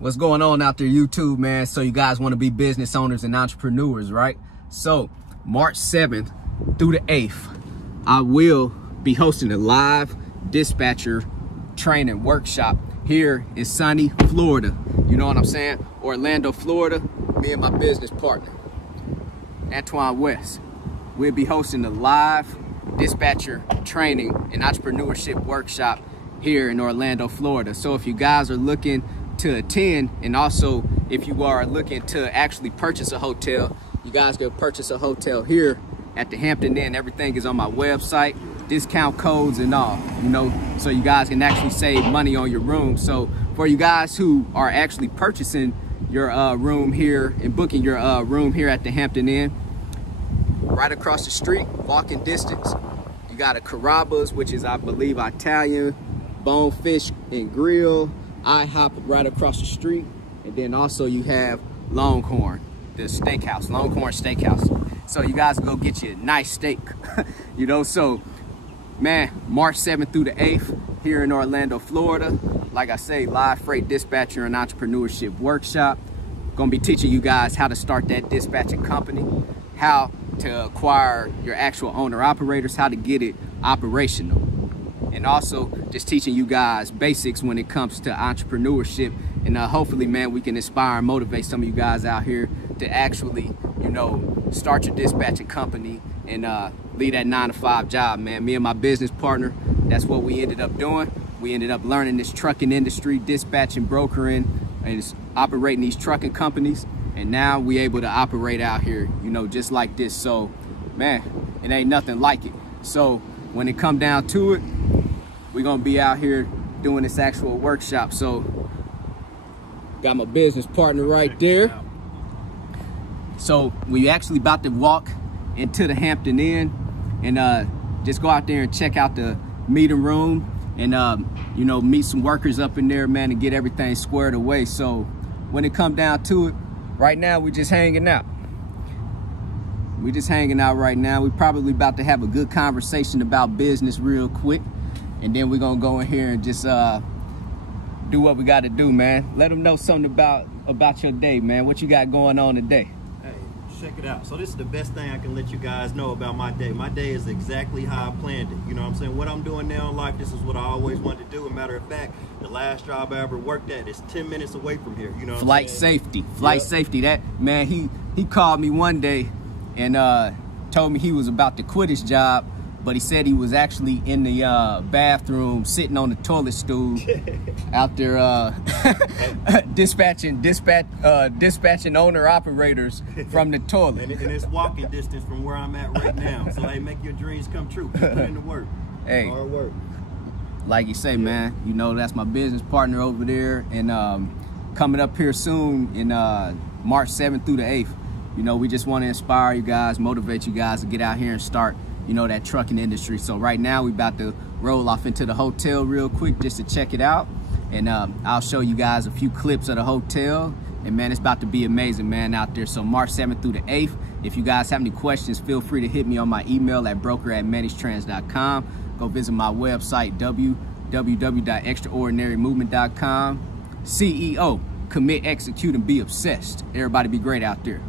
What's going on out there, YouTube, man? So you guys want to be business owners and entrepreneurs, right? So March 7th through the 8th, I will be hosting a live dispatcher training workshop here in sunny Florida. You know what I'm saying? Orlando, Florida. Me and my business partner, Antoine West. We'll be hosting a live dispatcher training and entrepreneurship workshop here in Orlando, Florida. So if you guys are looking to attend, and also if you are looking to actually purchase a hotel, you guys can purchase a hotel here at the Hampton Inn. Everything is on my website, discount codes and all, you know, so you guys can actually save money on your room. So for you guys who are actually purchasing your room here and booking your room here at the Hampton Inn, right across the street, walking distance, you got a Carrabba's, which is, I believe, Italian bonefish and grill, IHOP right across the street. And then also you have Longhorn, the steakhouse, Longhorn Steakhouse. So you guys go get you a nice steak, you know. So man, March 7th through the 8th here in Orlando, Florida. Like I say, live freight dispatcher and entrepreneurship workshop. Gonna be teaching you guys how to start that dispatching company, how to acquire your actual owner operators, how to get it operational. And also just teaching you guys basics when it comes to entrepreneurship. And hopefully, man, we can inspire and motivate some of you guys out here to actually, you know, start your dispatching company and leave that 9-to-5 job, man. Me and my business partner, that's what we ended up doing. We ended up learning this trucking industry, dispatching, brokering, and operating these trucking companies. And now we able to operate out here, you know, just like this. So, man, it ain't nothing like it. So when it come down to it, we're gonna be out here doing this actual workshop. So got my business partner right there. So we actually about to walk into the Hampton Inn and just go out there and check out the meeting room and you know, meet some workers up in there, man, and get everything squared away. So when it come down to it, right now we just hanging out. We just hanging out right now. We probably about to have a good conversation about business real quick. And then we're gonna go in here and just do what we gotta do, man. Let them know something about your day, man. What you got going on today? Hey, check it out. So this is the best thing I can let you guys know about my day. My day is exactly how I planned it. You know what I'm saying? What I'm doing now in life, this is what I always wanted to do. As a matter of fact, the last job I ever worked at is 10 minutes away from here. You know what Flight I'm saying? safety. Flight safety. That man, he called me one day and told me he was about to quit his job. But he said he was actually in the bathroom, sitting on the toilet stool, out there dispatching owner operators from the toilet. And it's walking distance from where I'm at right now. So hey, make your dreams come true. Keep putting in the work. Hey, hard work. Like you say, man. You know, that's my business partner over there, and coming up here soon in March 7th through the 8th. You know, we just want to inspire you guys, motivate you guys to get out here and start, you know, that trucking industry. So right now we about to roll off into the hotel real quick just to check it out. And I'll show you guys a few clips of the hotel. And man, it's about to be amazing, man, out there. So March 7th through the 8th. If you guys have any questions, feel free to hit me on my email at broker@managedtrans.com. Go visit my website, www.extraordinarymovement.com. CEO, commit, execute, and be obsessed. Everybody be great out there.